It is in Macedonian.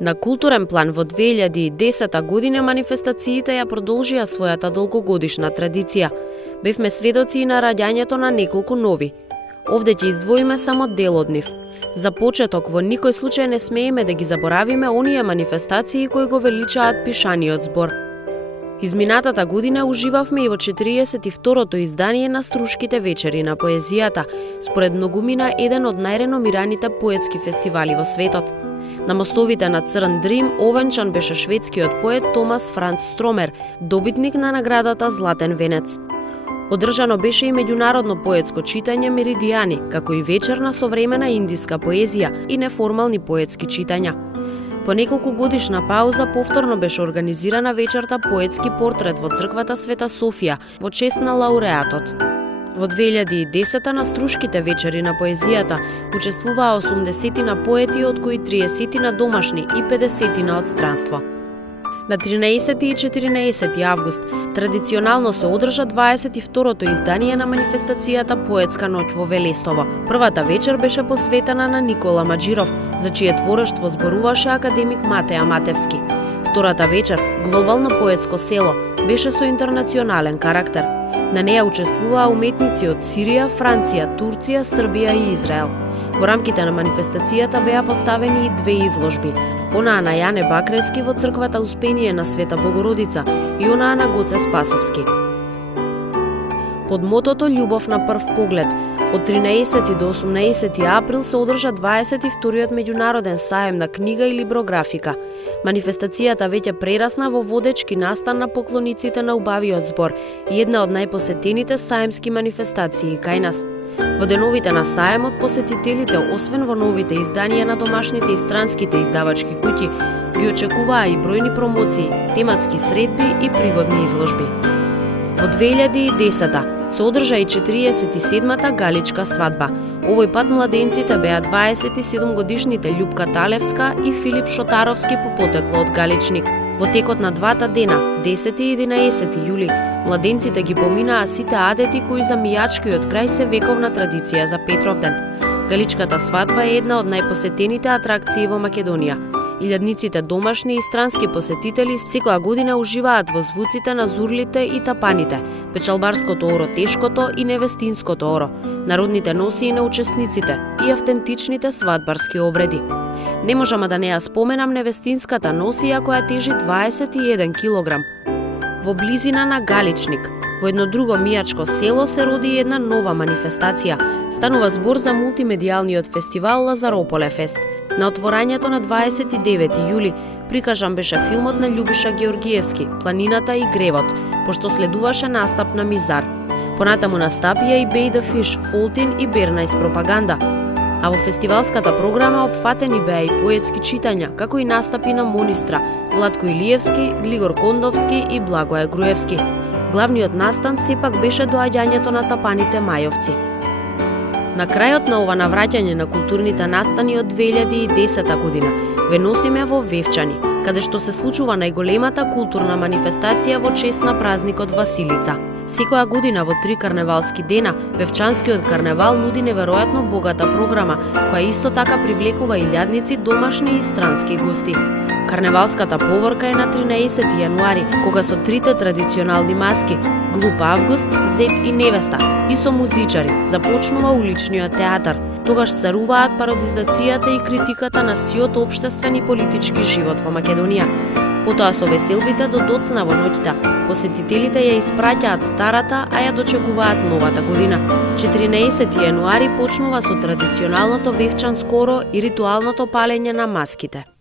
На културен план во 2010 година манифестациите ја продолжија својата долгогодишна традиција. Бевме сведоци и на раѓањето на неколку нови. Овде ќе издвоиме само дел од нив. За почеток, во никој случај не смееме да ги заборавиме оние манифестации кои го величаат пишаниот збор. Изминатата година уживавме и во 42-то издание на Струшките вечери на поезијата, според многумина еден од најреномираните поетски фестивали во светот. На мостовите на Црн Дрим овенчан беше шведскиот поет Томас Франц Стромер, добитник на наградата Златен венец. Одржано беше и меѓународно поетско читање Меридијани, како и вечер на современа индиска поезија и неформални поетски читања. По неколку годишна пауза повторно беше организирана вечерта поетски портрет во црквата Света Софија во чест на лауреатот. Во 2010 на Струшките вечери на поезијата учествуваа 80 поети, од кои 30 домашни и 50 од странство. На 13 и 14 август традиционално се одржа 22-то издание на манифестацијата Поетска ноќ во Велестово. Првата вечер беше посветена на Никола Маџиров, за чие творештво зборуваше академик Матеја Матевски. Втората вечер, глобално поетско село, беше со интернационален карактер. На неја учествуваа уметници од Сирија, Франција, Турција, Србија и Израел. Во рамките на манифестацијата беа поставени и две изложби. Онаа на Јане Бакрески во црквата Успение на Света Богородица и онаа на Гоце Спасовски. Под мотото Љубов на прв поглед, од 13 до 18 април се одржа 22-тиот меѓународен саем на книга и либрографика. Манифестацијата веќе прерасна во водечки настан на поклониците на убавиот збор и една од најпосетените саемски манифестации кај нас. Во деновите на саемот посетителите, освен во новите изданија на домашните и странските издавачки куќи, ги очекуваа и бројни промоции, тематски средби и пригодни изложби. Во 2010 се одржа и 47-та галичка свадба. Овој пат младенците беа 27-годишните Љупка Талевска и Филип Шотаровски по потекло од Галичник. Во текот на двата дена, 10 и 11 јули, младенците ги поминаа сите адети кои за мијачкиот крај се вековна традиција за Петровден. Галичката свадба е една од најпосетените атракции во Македонија. Илјадниците домашни и странски посетители секоја година уживаат во звуците на зурлите и тапаните, печалбарското оро тешкото и невестинското оро, народните носии на учесниците и автентичните свадбарски обреди. Не можам да не ја споменам невестинската носија која тежи 21 килограм. Во близина на Галичник, во едно друго мијачко село, се роди една нова манифестација. Станува збор за мултимедијалниот фестивал Лазарополе Фест. На отворањето на 29 јули прикажан беше филмот на Љубиша Георгиевски «Планината и гревот», пошто следуваше настап на Мизар. Понатаму настапија и Бей да Фиш, Фолтин и Бернајс пропаганда. А во фестивалската програма опфатени беа и поетски читања, како и настапи на Монистра, Владко Илиевски, Глигор Кондовски и Благоја Груевски. Главниот настан сепак беше доаѓањето на тапаните мајовци. На крајот на ова навраќање на културните настани од 2010 година ве носиме во Вевчани, каде што се случува најголемата културна манифестација во чест на празникот Василица. Секоја година во 3 карневалски дена, Вевчанскиот карневал нуди неверојатно богата програма, која исто така привлекува илјадници домашни и странски гости. Карневалската поворка е на 13 јануари, кога со трите традиционални маски – Глуп Август, Зет и Невеста – и со музичари започнува уличниот театар. Тогаш царуваат пародизацијата и критиката на сиот општествен и политички живот во Македонија. Потоа со веселбите до доцна во ноќта, посетителите ја испраќаат старата, а ја дочекуваат новата година. 14 јануари почнува со традиционалното вевчанско оро и ритуалното палење на маските.